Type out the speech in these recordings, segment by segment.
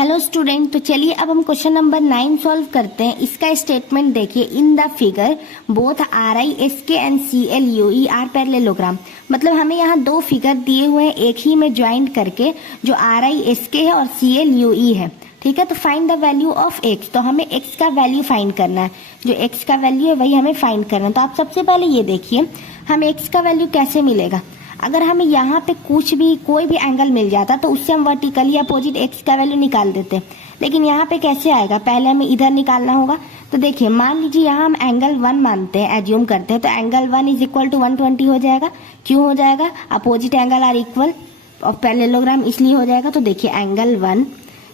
Hello student, तो चलिए अब हम क्वेश्चन नंबर 9 सॉल्व करते हैं। इसका स्टेटमेंट देखिए, in the figure both R I S K and C L U E are parallelogram. मतलब हमें यहाँ दो फिगर दिए हुए हैं एक ही में ज्वाइंट करके, जो आर आई एस के है और सी एल यू ई है। ठीक है, तो find the value of x. तो हमें एक्स का वैल्यू फाइंड करना है, जो एक्स का वैल्यू है वही हमें फाइंड करना है। तो आप सबसे पहले ये देखिए हमें एक्स का वैल्यू कैसे मिलेगा। अगर हमें यहाँ पे कुछ भी कोई भी एंगल मिल जाता तो उससे हम वर्टिकली अपोजिट एक्स का वैल्यू निकाल देते, लेकिन यहाँ पे कैसे आएगा, पहले हमें इधर निकालना होगा। तो देखिए मान लीजिए यहाँ हम एंगल 1 मानते हैं, एज्यूम करते हैं, तो एंगल 1 इज इक्वल टू 120 हो जाएगा। क्यों हो जाएगा, अपोजिट एंगल आर इक्वल और पैरेललोग्राम इसलिए हो जाएगा। तो देखिए angle 1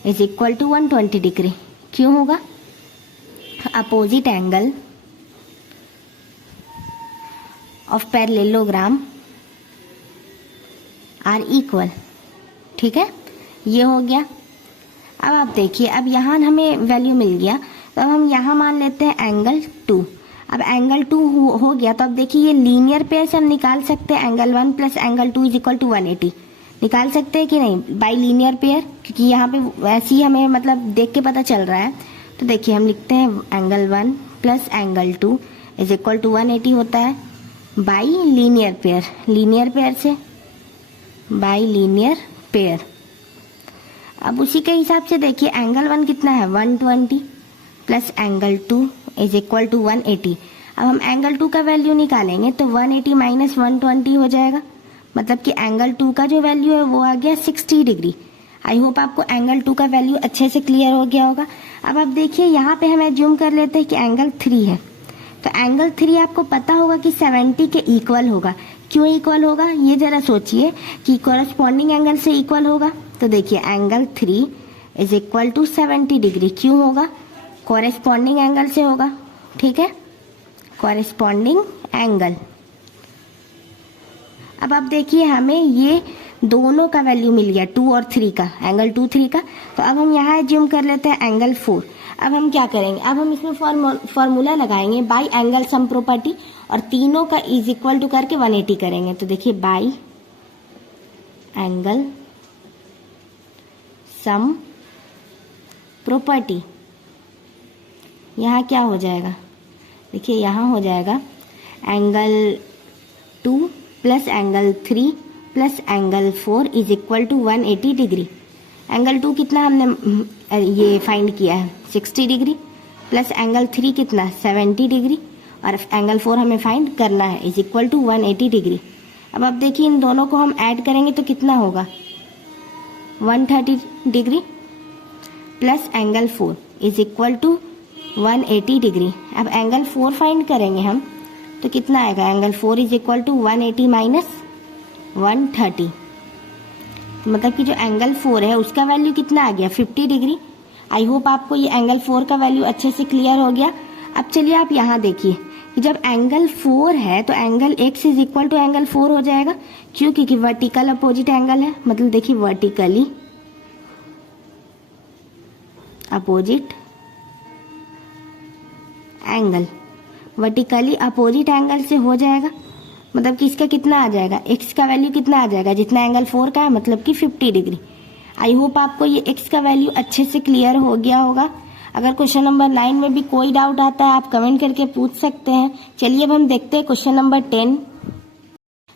is equal to 120 degree. क्यों होगा, opposite angle of parallelogram are equal. ठीक है, ये हो गया। अब आप देखिए, अब यहाँ हमें वैल्यू मिल गया, तो अब हम यहाँ मान लेते हैं एंगल 2। अब एंगल 2 हो गया, तो अब देखिए ये लीनियर पेयर से हम निकाल सकते हैं angle 1 plus angle 2 is equal to 180। निकाल सकते हैं कि नहीं, बाई लीनियर पेयर, क्योंकि यहाँ पे वैसे ही हमें मतलब देख के पता चल रहा है। तो देखिए हम लिखते हैं angle 1 plus angle 2 is equal to 180 होता है by linear pair, linear pair से बाई लीनियर पेयर। अब उसी के हिसाब से देखिए एंगल 1 कितना है 120 plus angle 2 is equal to 180। अब हम एंगल 2 का वैल्यू निकालेंगे तो 180 माइनस 120 हो जाएगा, मतलब कि एंगल 2 का जो वैल्यू है वो आ गया 60 डिग्री। आई होप आपको एंगल 2 का वैल्यू अच्छे से क्लियर हो गया होगा। अब आप देखिए यहाँ पे हम एज्यूम कर लेते हैं कि एंगल 3 है, तो एंगल 3 आपको पता होगा कि 70 के इक्वल होगा। क्यों इक्वल होगा, ये जरा सोचिए कि कॉरेस्पॉन्डिंग एंगल से इक्वल होगा। तो देखिए angle 3 is equal to 70 degree. क्यों होगा, कॉरेस्पॉन्डिंग एंगल से होगा। ठीक है, कॉरेस्पॉन्डिंग एंगल। अब आप देखिए हमें ये दोनों का वैल्यू मिल गया 2 और 3 का, एंगल 2 3 का। तो अब हम यहाँ एज्यूम कर लेते हैं एंगल 4। अब हम क्या करेंगे, अब हम इसमें फॉर्मूला लगाएंगे बाई एंगल सम प्रॉपर्टी, और तीनों का इज इक्वल टू करके 180 करेंगे। तो देखिए बाई एंगल सम प्रॉपर्टी, यहाँ क्या हो जाएगा, देखिए यहाँ हो जाएगा angle 2 plus angle 3 plus angle 4 is equal to 180 degree. Angle 2 कितना हमने ये फाइंड किया है 60 डिग्री, प्लस एंगल 3 कितना 70 डिग्री, और एंगल 4 हमें फाइंड करना है इज इक्वल टू 180 डिग्री। अब आप देखिए इन दोनों को हम ऐड करेंगे तो कितना होगा 130 degree plus angle 4 is equal to 180 degree. अब एंगल 4 फाइंड करेंगे हम तो कितना आएगा, angle 4 is equal to 180 minus 130, मतलब कि जो एंगल 4 है उसका वैल्यू कितना आ गया 50 डिग्री। आई होप आपको ये एंगल 4 का वैल्यू अच्छे से क्लियर हो गया। अब चलिए आप यहाँ देखिए कि जब एंगल 4 है तो angle x is equal to angle 4 हो जाएगा। क्यों, क्योंकि वर्टिकल अपोजिट एंगल है, मतलब देखिए vertically opposite angle, vertically opposite angle से हो जाएगा, मतलब कि इसका कितना आ जाएगा, x का वैल्यू कितना आ जाएगा जितना एंगल 4 का है, मतलब कि 50 डिग्री। आई होप आपको ये x का वैल्यू अच्छे से क्लियर हो गया होगा। अगर क्वेश्चन नंबर 9 में भी कोई डाउट आता है आप कमेंट करके पूछ सकते हैं। चलिए अब हम देखते हैं क्वेश्चन नंबर 10।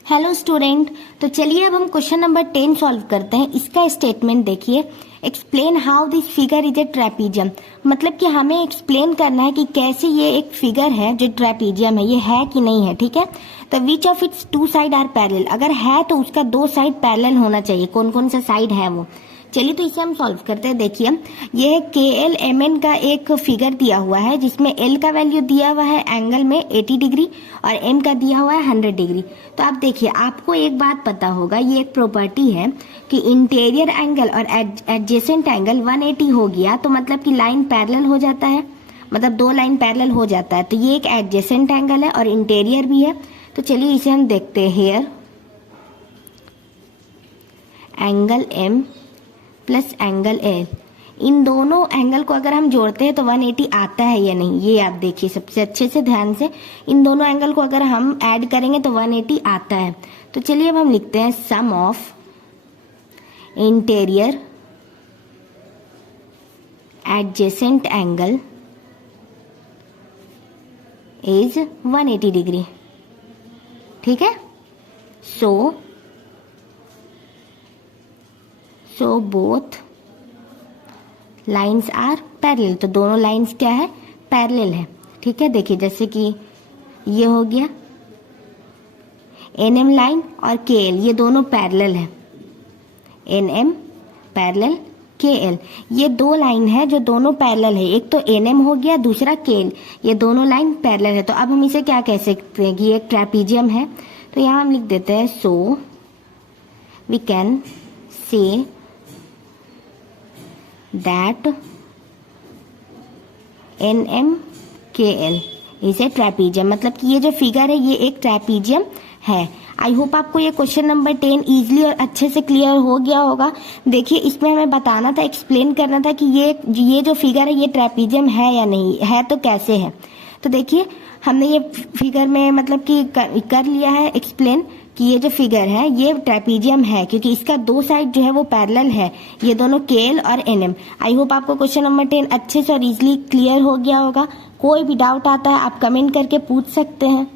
हेलो स्टूडेंट, तो चलिए अब हम क्वेश्चन नंबर 10 सॉल्व करते हैं। इसका स्टेटमेंट देखिए, explain how this figure is a trapezium. मतलब कि हमें एक्सप्लेन करना है कि कैसे ये एक फिगर है जो ट्रेपीजियम है, ये है कि नहीं है। ठीक है, तो which of its 2 side are parallel. अगर है तो उसका 2 साइड पैरेलल होना चाहिए, कौन कौन सा साइड है वो। चलिए तो इसे हम सॉल्व करते हैं। देखिए ये KLMN का एक फिगर दिया हुआ है जिसमें L का वैल्यू दिया हुआ है एंगल में 80 डिग्री और M का दिया हुआ है 100 डिग्री। तो आप देखिए आपको एक बात पता होगा, ये एक प्रॉपर्टी है कि इंटीरियर एंगल और एडजेसेंट एंगल 180 हो गया तो मतलब कि लाइन पैरेलल हो जाता है, मतलब 2 लाइन पैरेलल हो जाता है। तो ये एक एडजेसेंट एंगल है और इंटीरियर भी है। तो चलिए इसे हम देखते हैं। Here angle M plus angle L, इन दोनों एंगल को अगर हम जोड़ते हैं तो 180 आता है या नहीं, ये आप देखिए सबसे अच्छे से ध्यान से। इन दोनों एंगल को अगर हम ऐड करेंगे तो 180 आता है। तो चलिए अब हम लिखते हैं sum of interior adjacent angle is 180 degree. ठीक है, so both lines are parallel, तो दोनों लाइन्स क्या है, पैरेलल है। ठीक है, देखिए जैसे कि ये हो गया NM लाइन और KL, ये दोनों पैरेलल है। NM पैरेलल KL, ये दो लाइन है जो दोनों पैरेलल है, एक तो NM हो गया, दूसरा KL, ये दोनों लाइन पैरेलल है। तो अब हम इसे क्या कह सकते हैं कि ये एक ट्रेपीजियम है। तो यहाँ हम लिख देते हैं so we can say that NM KL is a trapezium, मतलब कि ये जो फिगर है ये एक ट्रेपीजियम है। आई होप आपको ये क्वेश्चन नंबर 10 इजीली और अच्छे से क्लियर हो गया होगा। देखिए इसमें हमें बताना था, एक्सप्लेन करना था कि ये जो फिगर है ये ट्रेपीजियम है या नहीं है, तो कैसे है। तो देखिए हमने ये फिगर में मतलब कि कर लिया है एक्सप्लेन कि ये जो फिगर है ये ट्रेपीजियम है, क्योंकि इसका दो साइड जो है वो पैरेलल है, ये दोनों KL और NM। आई होप आपको क्वेश्चन नंबर 10 अच्छे से और इजीली क्लियर हो गया होगा। कोई भी डाउट आता है आप कमेंट करके पूछ सकते हैं।